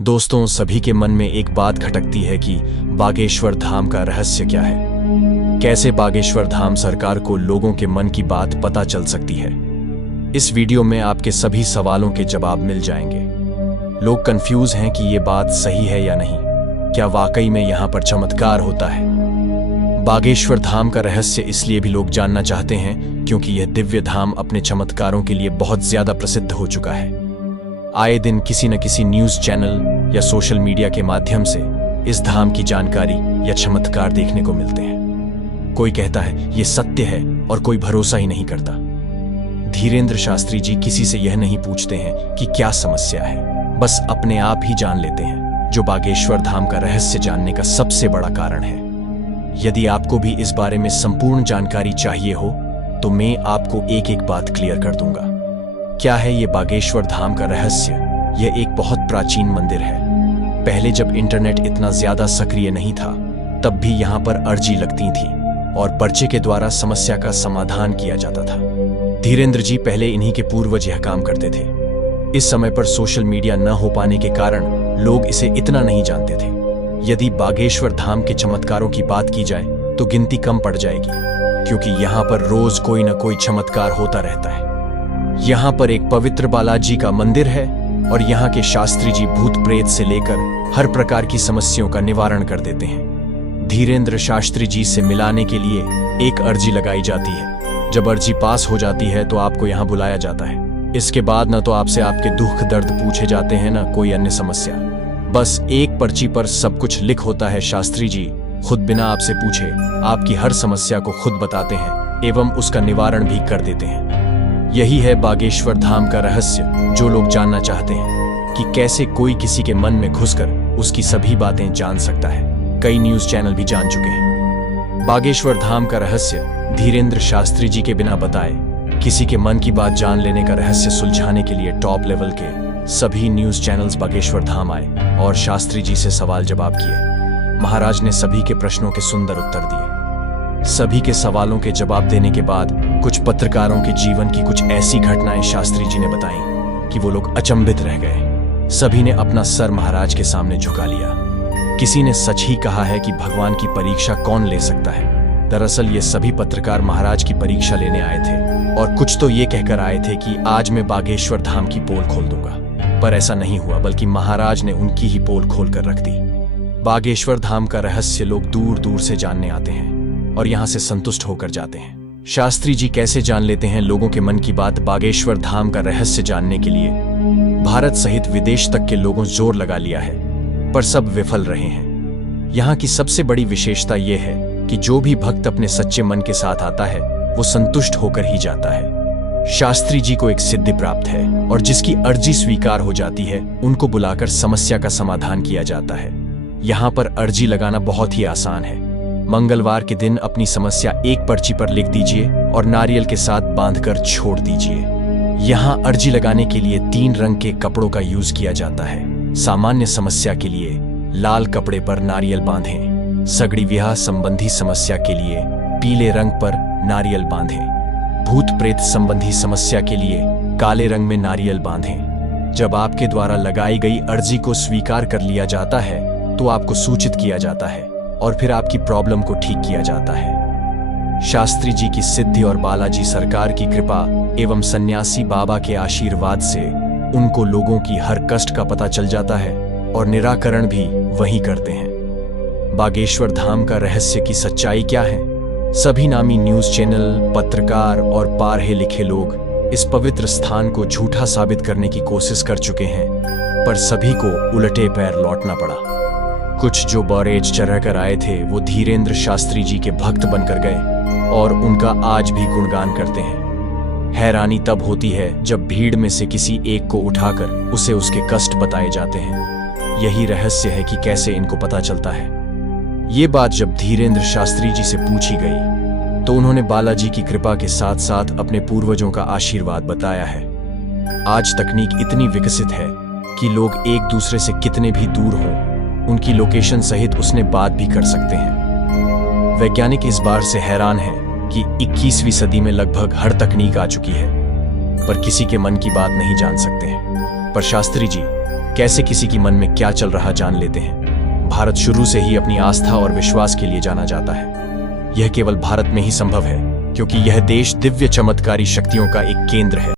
दोस्तों, सभी के मन में एक बात खटकती है कि बागेश्वर धाम का रहस्य क्या है। कैसे बागेश्वर धाम सरकार को लोगों के मन की बात पता चल सकती है। इस वीडियो में आपके सभी सवालों के जवाब मिल जाएंगे। लोग कंफ्यूज हैं कि ये बात सही है या नहीं। क्या वाकई में यहाँ पर चमत्कार होता है? बागेश्वर धाम का रहस्य इसलिए भी लोग जानना चाहते हैं क्योंकि यह दिव्य धाम अपने चमत्कारों के लिए बहुत ज्यादा प्रसिद्ध हो चुका है। आए दिन किसी न किसी न्यूज चैनल या सोशल मीडिया के माध्यम से इस धाम की जानकारी या चमत्कार देखने को मिलते हैं। कोई कहता है ये सत्य है और कोई भरोसा ही नहीं करता। धीरेंद्र शास्त्री जी किसी से यह नहीं पूछते हैं कि क्या समस्या है, बस अपने आप ही जान लेते हैं, जो बागेश्वर धाम का रहस्य जानने का सबसे बड़ा कारण है। यदि आपको भी इस बारे में संपूर्ण जानकारी चाहिए हो तो मैं आपको एक एक बात क्लियर कर दूंगा। क्या है ये बागेश्वर धाम का रहस्य? यह एक बहुत प्राचीन मंदिर है। पहले जब इंटरनेट इतना ज्यादा सक्रिय नहीं था तब भी यहाँ पर अर्जी लगती थी और पर्चे के द्वारा समस्या का समाधान किया जाता था। धीरेंद्र जी पहले इन्हीं के पूर्वज यह काम करते थे। इस समय पर सोशल मीडिया न हो पाने के कारण लोग इसे इतना नहीं जानते थे। यदि बागेश्वर धाम के चमत्कारों की बात की जाए तो गिनती कम पड़ जाएगी, क्योंकि यहाँ पर रोज कोई न कोई चमत्कार होता रहता है। यहाँ पर एक पवित्र बालाजी का मंदिर है और यहाँ के शास्त्री जी भूत प्रेत से लेकर हर प्रकार की समस्याओं का निवारण कर देते हैं। धीरेंद्र शास्त्री जी से मिलाने के लिए एक अर्जी लगाई जाती है। जब अर्जी पास हो जाती है तो आपको यहाँ बुलाया जाता है। इसके बाद न तो आपसे आपके दुख दर्द पूछे जाते हैं न कोई अन्य समस्या। बस एक पर्ची पर सब कुछ लिख होता है। शास्त्री जी खुद बिना आपसे पूछे आपकी हर समस्या को खुद बताते हैं एवं उसका निवारण भी कर देते हैं। यही है बागेश्वर धाम का रहस्य, जो लोग जानना चाहते हैं कि कैसे कोई किसी के मन में घुसकर उसकी सभी बातें जान सकता है। कई न्यूज चैनल भी जान चुके हैं। बागेश्वर धाम का रहस्य धीरेंद्र शास्त्री जी के बिना बताए किसी के मन की बात जान लेने का रहस्य सुलझाने के लिए टॉप लेवल के सभी न्यूज चैनल्स बागेश्वर धाम आए और शास्त्री जी से सवाल जवाब किए। महाराज ने सभी के प्रश्नों के सुंदर उत्तर दिए। सभी के सवालों के जवाब देने के बाद कुछ पत्रकारों के जीवन की कुछ ऐसी घटनाएं शास्त्री जी ने बताई कि वो लोग अचंभित रह गए। सभी ने अपना सर महाराज के सामने झुका लिया। किसी ने सच ही कहा है कि भगवान की परीक्षा कौन ले सकता है। दरअसल ये सभी पत्रकार महाराज की परीक्षा लेने आए थे और कुछ तो ये कहकर आए थे कि आज मैं बागेश्वर धाम की पोल खोल दूंगा, पर ऐसा नहीं हुआ, बल्कि महाराज ने उनकी ही पोल खोल कर रख दी। बागेश्वर धाम का रहस्य लोग दूर दूर से जानने आते हैं और यहाँ से संतुष्ट होकर जाते हैं। शास्त्री जी कैसे जान लेते हैं लोगों के मन की बात? बागेश्वर धाम का रहस्य जानने के लिए भारत सहित विदेश तक के लोगों जोर लगा लिया है, पर सब विफल रहे हैं। यहाँ की सबसे बड़ी विशेषता यह है कि जो भी भक्त अपने सच्चे मन के साथ आता है वो संतुष्ट होकर ही जाता है। शास्त्री जी को एक सिद्धि प्राप्त है और जिसकी अर्जी स्वीकार हो जाती है उनको बुलाकर समस्या का समाधान किया जाता है। यहाँ पर अर्जी लगाना बहुत ही आसान है। मंगलवार के दिन अपनी समस्या एक पर्ची पर लिख दीजिए और नारियल के साथ बांधकर छोड़ दीजिए। यहाँ अर्जी लगाने के लिए 3 रंग के कपड़ों का यूज किया जाता है। सामान्य समस्या के लिए लाल कपड़े पर नारियल बांधें। सगड़ी विवाह संबंधी समस्या के लिए पीले रंग पर नारियल बांधें। भूत प्रेत संबंधी समस्या के लिए काले रंग में नारियल बांधें। जब आपके द्वारा लगाई गई अर्जी को स्वीकार कर लिया जाता है तो आपको सूचित किया जाता है और फिर आपकी प्रॉब्लम को ठीक किया जाता है। शास्त्री जी की सिद्धि और बालाजी सरकार की कृपा एवं सन्यासी बाबा के आशीर्वाद से उनको लोगों की हर कष्ट का पता चल जाता है और निराकरण भी वही करते हैं। बागेश्वर धाम का रहस्य की सच्चाई क्या है? सभी नामी न्यूज चैनल, पत्रकार और पढ़े लिखे लोग इस पवित्र स्थान को झूठा साबित करने की कोशिश कर चुके हैं, पर सभी को उलटे पैर लौटना पड़ा। कुछ जो बरेज चढ़ कर आए थे वो धीरेंद्र शास्त्री जी के भक्त बनकर गए और उनका आज भी गुणगान करते हैं। हैरानी तब होती है जब भीड़ में से किसी एक को उठाकर उसे उसके कष्ट बताए जाते हैं। यही रहस्य है कि कैसे इनको पता चलता है। ये बात जब धीरेंद्र शास्त्री जी से पूछी गई तो उन्होंने बालाजी की कृपा के साथ साथ अपने पूर्वजों का आशीर्वाद बताया है। आज तकनीक इतनी विकसित है कि लोग एक दूसरे से कितने भी दूर हों उनकी लोकेशन सहित उसने बात भी कर सकते हैं। वैज्ञानिक इस बार से हैरान हैं कि 21वीं सदी में लगभग हर तकनीक आ चुकी है, पर किसी के मन की बात नहीं जान सकते हैं। पर शास्त्री जी कैसे किसी की मन में क्या चल रहा जान लेते हैं। भारत शुरू से ही अपनी आस्था और विश्वास के लिए जाना जाता है। यह केवल भारत में ही संभव है, क्योंकि यह देश दिव्य चमत्कारी शक्तियों का एक केंद्र है।